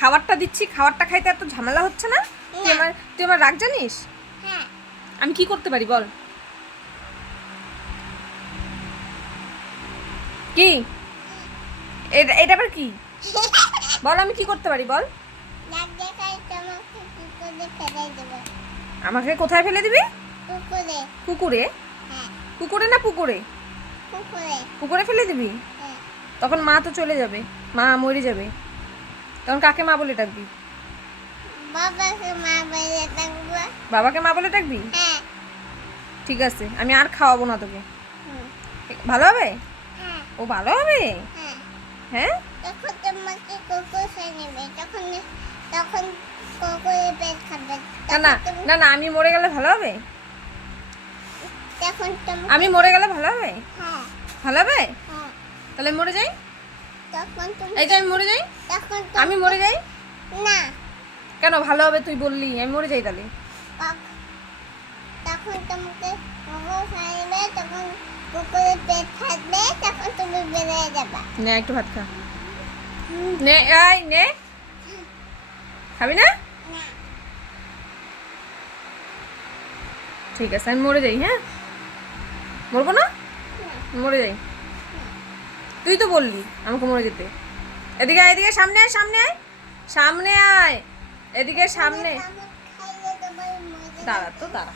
খাবারটা দিচ্ছি, খাবারটা খাইতে এত ঝামেলা হচ্ছে না? তুই আমার রাগ জানিস? হ্যাঁ। আমি কি করতে পারি বল? কি এটা আবার কি? বল আমি কি করতে পারি বল? রাগ দেখাই তোমাকে কুকুরে ফেলে দেবে। আমাকে কোথায় ফেলে দিবি? কুকুরে। কুকুরে? হ্যাঁ। কুকুরে না পুকুরে? কুকুরে। পুকুরে ফেলে দিবি? হ্যাঁ। তখন মা তো চলে যাবে, মা মরে যাবে। তখন কাকে মা বলে ডাকবি? বাবাকে মা বলে ডাকবো। বাবাকে মা বলে ডাকবি? হ্যাঁ। ঠিক আছে, আমি আর খাওয়াবো না তোকে। হুম। ভালো হবে? হ্যাঁ। ও ভালো হবে? হ্যাঁ। হ্যাঁ। তখন তোমাকে কুকুর খেয়ে নেবে, তখন কুকুরের পেট খাবে। না না না না, আমি মরে গেলে ভালো হবে? তখন আমি মরে গেলে ভালো হবে? হ্যাঁ। ভালো হবে? হ্যাঁ। তাহলে মরে যাই? তখন তুমি এই যে আমি মরে যাই? তখন আমি মরে যাই? না। কেন ভালো হবে? তুই বললি আমি মরে যাই তাহলে। তখন তোমাকে কুকুর খেয়ে নেবে, তখন কুকুরের পেট থাকবে, তখন তুমি বেরিয়ে যাবে। নে একটু ভাত খা। নে নে। খাবি না? না। ঠিক আছে, আমি মরে যাই। হ্যাঁ, মরবো না? মরে যাই। তুই তো বললি আমাকে মরে যেতে। এদিকে আয়, এদিকে সামনে আয়, সামনে আয়, সামনে আয়, এদিকে সামনে। খাইলে তোমার মজা দাঁড়া তো দাঁড়া।